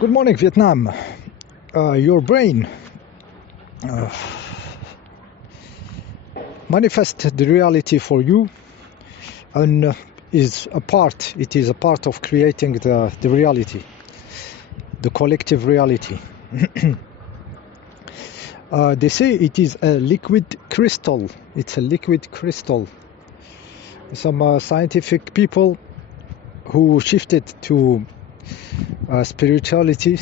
Good morning, Vietnam. Your brain manifests the reality for you, and it is a part of creating the reality, the collective reality. They say it is a liquid crystal. It's a liquid crystal. Some scientific people who shifted to spirituality,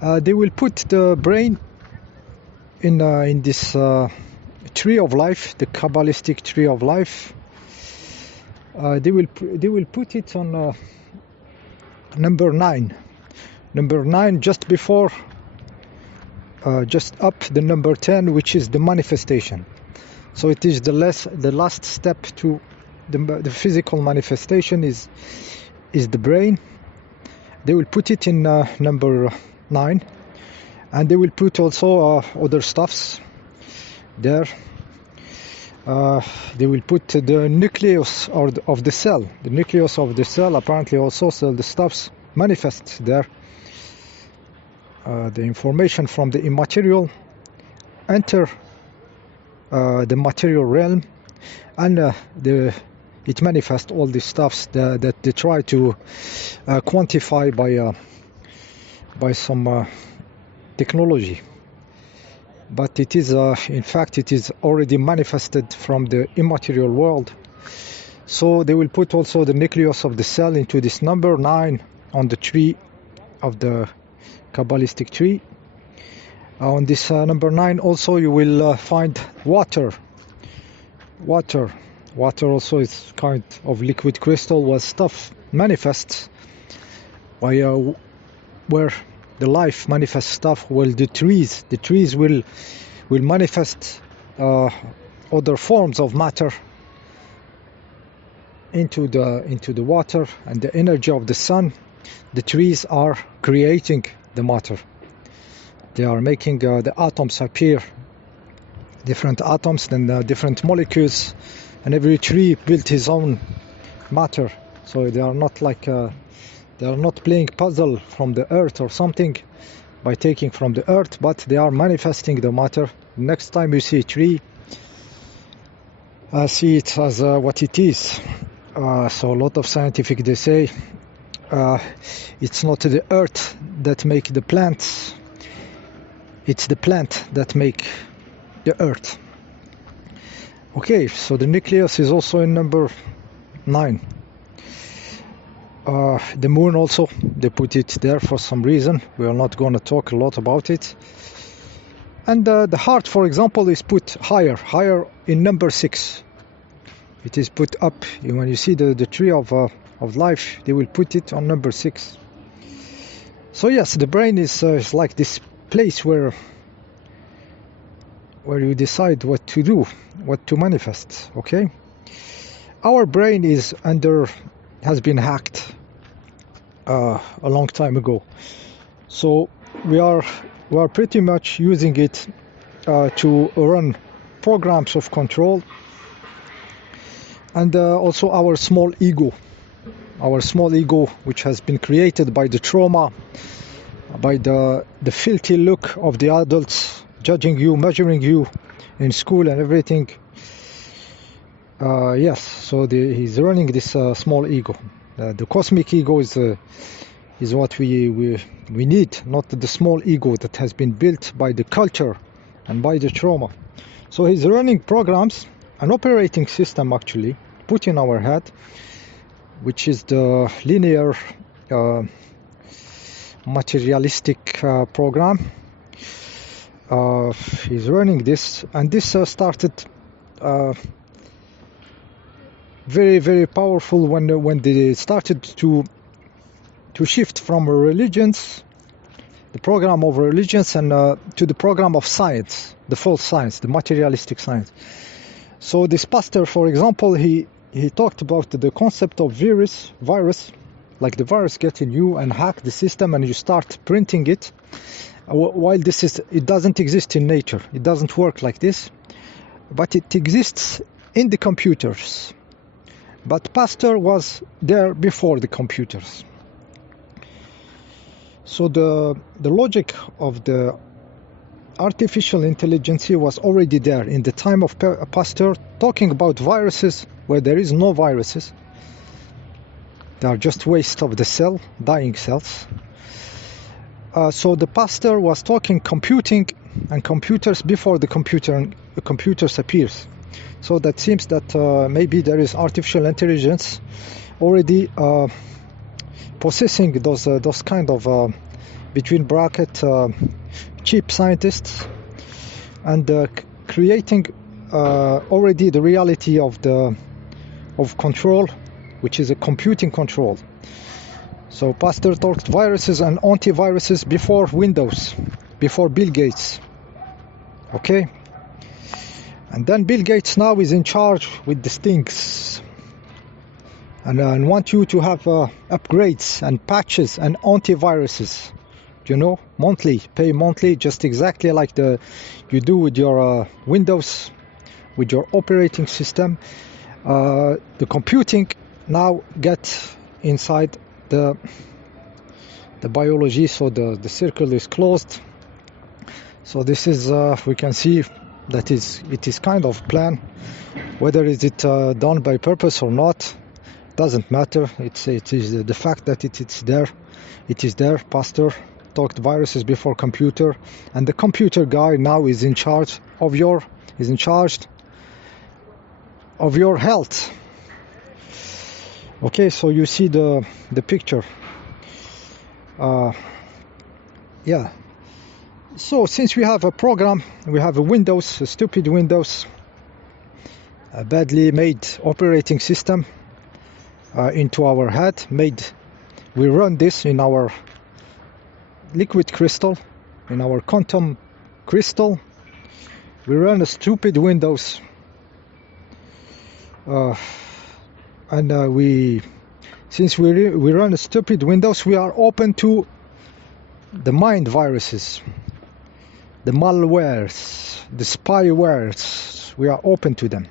they will put the brain in this tree of life, the Kabbalistic tree of life. They will put it on number 9. Number 9 just before, just up the number 10, which is the manifestation. So it is the last step to the physical manifestation is the brain. They will put it in number 9, and they will put also other stuffs there. They will put the nucleus of the cell. The nucleus of the cell apparently also, so the stuffs manifest there. The information from the immaterial enter the material realm, and it manifests all these stuffs that they try to quantify by some technology. But it is, in fact, it is already manifested from the immaterial world. So they will put also the nucleus of the cell into this number 9 on the tree of the Kabbalistic tree. On this number 9 also you will find water. Water also is kind of liquid crystal, where stuff manifests, where the life manifests stuff. Well, the trees will manifest other forms of matter into the water, and the energy of the sun. The trees are creating the matter. They are making the atoms appear, different atoms, then different molecules, and every tree built his own matter. So they are not like they are not playing puzzle from the earth or something by taking from the earth, but they are manifesting the matter. Next time you see a tree, see it as what it is. So a lot of scientific, they say it's not the earth that make the plants, it's the plant that make the earth. Okay, so the nucleus is also in number 9. The moon also, they put it there for some reason. We are not going to talk a lot about it. And the heart, for example, is put higher in number 6. It is put up. When you see the tree of life, they will put it on number 6. So yes, the brain is like this place where you decide what to do, what to manifest. Okay, our brain has been hacked a long time ago, so we are pretty much using it to run programs of control, and also our small ego, which has been created by the trauma, by the filthy look of the adults judging you, measuring you in school and everything. Yes, so he's running this small ego. The cosmic ego is what we need, not the small ego that has been built by the culture and by the trauma. So he's running programs, an operating system actually, put in our head, which is the linear materialistic program. He's running this, and this started very, very powerful when they started to shift from religions, the program of religions, and to the program of science, the false science, the materialistic science. So this pastor, for example, he talked about the concept of virus, like the virus get in you and hack the system, and you start printing it. While it doesn't exist in nature, it doesn't work like this, but it exists in the computers. But pastor was there before the computers. So the logic of the artificial intelligence was already there in the time of Pasteur, talking about viruses where there is no viruses. They are just waste of the cell, dying cells. So the Pasteur was talking computing and computers before the computers appears. So that seems that maybe there is artificial intelligence already possessing those kind of between bracket cheap scientists and creating already the reality of control, which is a computing control. So Pasteur talked viruses and antiviruses before Windows, before Bill Gates. Okay? And then Bill Gates now is in charge with the things and want you to have upgrades and patches and antiviruses, you know, monthly, pay monthly, just exactly like you do with your Windows, with your operating system. The computing now get inside the biology, so the circle is closed. So this is we can see that it is kind of plan. Whether is it done by purpose or not doesn't matter. It is the fact that it's there. It is there. Pasteur talked viruses before computer, and the computer guy now is in charge of your health. Okay, so you see the picture. Yeah. So since we have a program, we have a Windows, a stupid Windows, a badly made operating system into our head. We run this in our liquid crystal, in our quantum crystal. We run a stupid Windows. And since we run a stupid Windows, we are open to the mind viruses, the malwares, the spywares. We are open to them.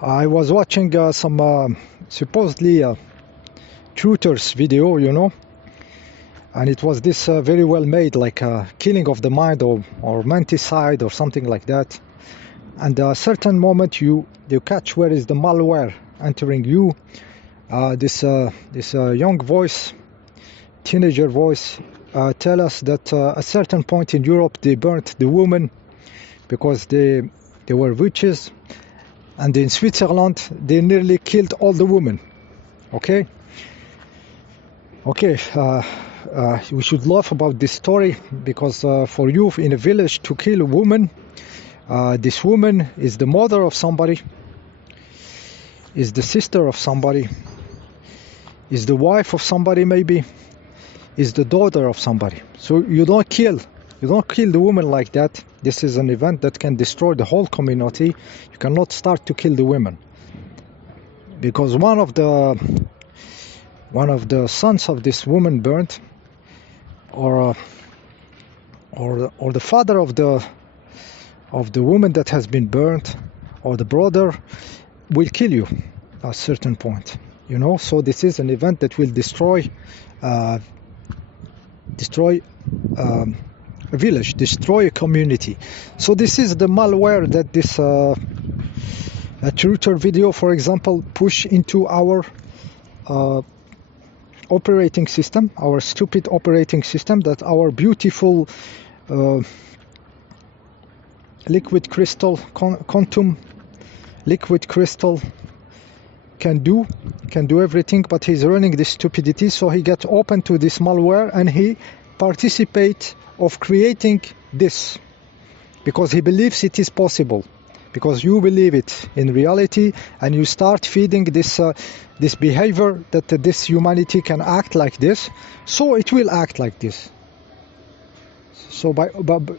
I was watching some supposedly tutors video, you know, and it was this very well made, like killing of the mind or menticide or something like that. And a certain moment you catch where is the malware entering you. This young voice, teenager voice, tell us that at a certain point in Europe they burnt the women because they were witches, and in Switzerland they nearly killed all the women. Okay, we should laugh about this story because for you in a village to kill a woman, this woman is the mother of somebody, is the sister of somebody, is the wife of somebody, maybe is the daughter of somebody. So you don't kill the woman like that. This is an event that can destroy the whole community. You cannot start to kill the women because one of the sons of this woman burnt, or the father of the woman that has been burnt, or the brother will kill you at a certain point, you know. So this is an event that will destroy a village, destroy a community. So this is the malware that this Twitter video, for example, push into our operating system, our stupid operating system, that our beautiful liquid crystal, quantum liquid crystal can do everything, but he's running this stupidity. So he gets open to this malware and he participates of creating this because he believes it is possible, because you believe it in reality, and you start feeding this behavior that this humanity can act like this, so it will act like this. So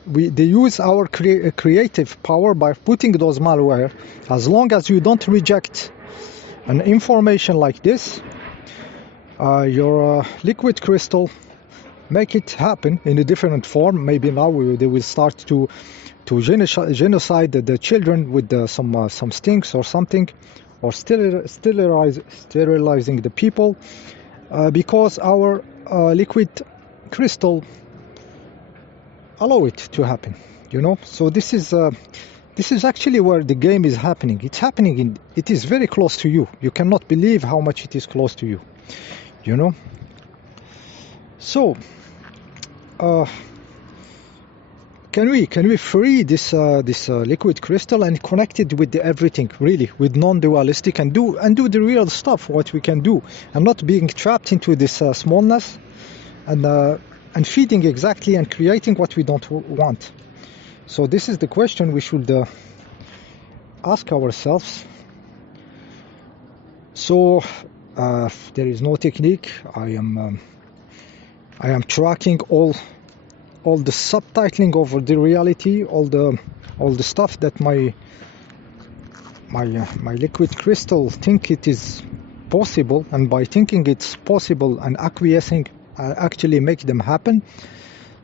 they use our creative power by putting those malware. As long as you don't reject an information like this, your liquid crystal make it happen in a different form. Maybe now they will start to genocide the children with some stinks or something, or sterilizing the people, because our liquid crystal, allow it to happen, you know. So this is actually where the game is happening. It's happening it is very close to you. You cannot believe how much it is close to you, you know. So can we free this liquid crystal and connect it with everything, really, with non-dualistic, and do the real stuff, what we can do, and not being trapped into this smallness and feeding exactly and creating what we don't want. So this is the question we should ask ourselves. So there is no technique. I am tracking all the subtitling over the reality, all the stuff that my liquid crystal think it is possible, and by thinking it's possible and acquiescing, actually make them happen.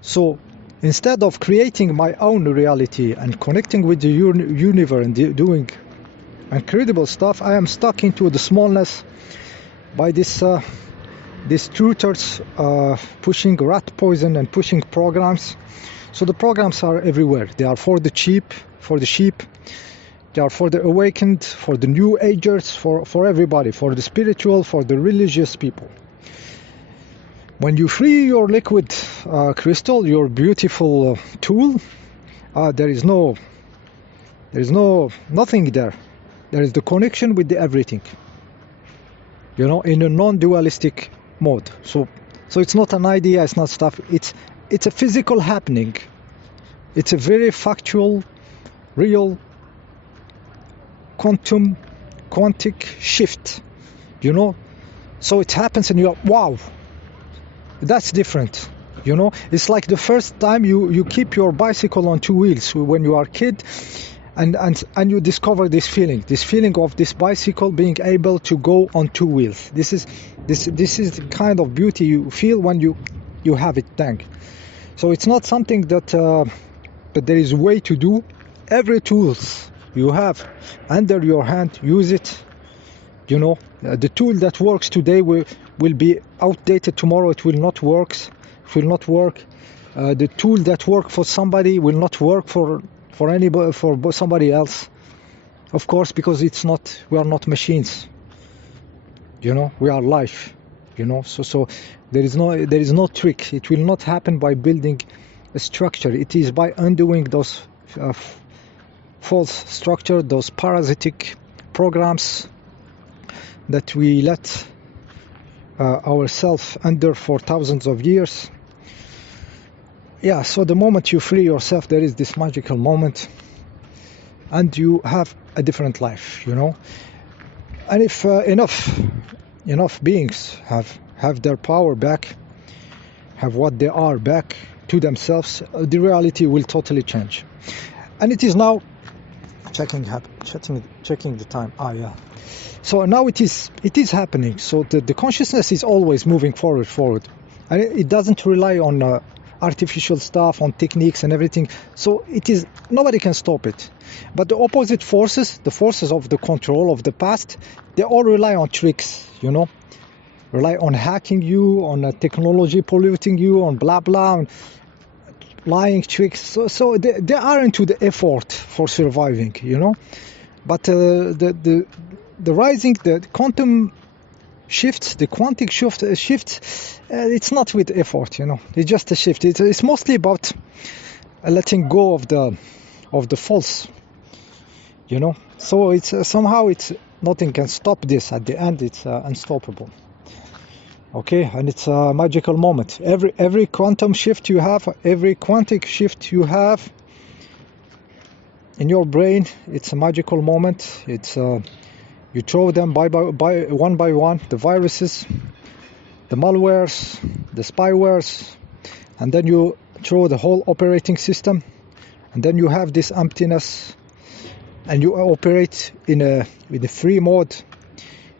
So instead of creating my own reality and connecting with the universe and doing incredible stuff, I am stuck into the smallness by these truthers pushing rat poison and pushing programs. So the programs are everywhere. They are for the sheep. They are for the awakened, for the new agers, for everybody, for the spiritual, for the religious people. When you free your liquid crystal, your beautiful tool, there is nothing there. There is the connection with the everything, you know, in a non-dualistic mode. So it's not an idea, it's not stuff. It's a physical happening. It's a very factual, real, quantic shift, you know. So it happens, and you're wow. That's different, you know. It's like the first time you keep your bicycle on two wheels when you are a kid, and you discover this feeling of this bicycle being able to go on two wheels. This is the kind of beauty you feel when you have it. So it's not something that there is a way to do. Every tools you have under your hand, use it. You know, the tool that works today will be outdated tomorrow. It will not work. The tool that works for somebody will not work for anybody, for somebody else. Of course, because we are not machines. You know, we are life. You know, so there is no trick. It will not happen by building a structure. It is by undoing those false structure, those parasitic programs that we let ourselves under for thousands of years. Yeah, so the moment you free yourself, there is this magical moment, and you have a different life, you know. And if enough beings have their power back, have what they are back to themselves, the reality will totally change. And it is now checking the time. Yeah. So now it is happening. So the consciousness is always moving forward, and it doesn't rely on artificial stuff, on techniques and everything. So nobody can stop it. But the opposite forces, the forces of the control of the past, they all rely on tricks, you know, rely on hacking you, on technology polluting you, on blah blah, on lying tricks. So they are into the effort for surviving, you know. But the rising, the quantum shifts, the quantic shift, it's not with effort, you know. It's just a shift. It's mostly about letting go of the false, you know. So it's somehow nothing can stop this. At the end, it's unstoppable. Okay, and it's a magical moment. Every quantum shift you have, every quantic shift you have in your brain, it's a magical moment. It's you throw them by one by one, the viruses, the malwares, the spywares, and then you throw the whole operating system, and then you have this emptiness, and you operate in a free mode,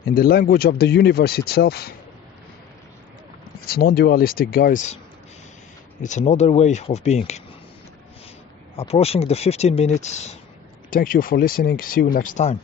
in the language of the universe itself. It's non-dualistic, guys. It's another way of being. Approaching the 15 minutes. Thank you for listening. See you next time.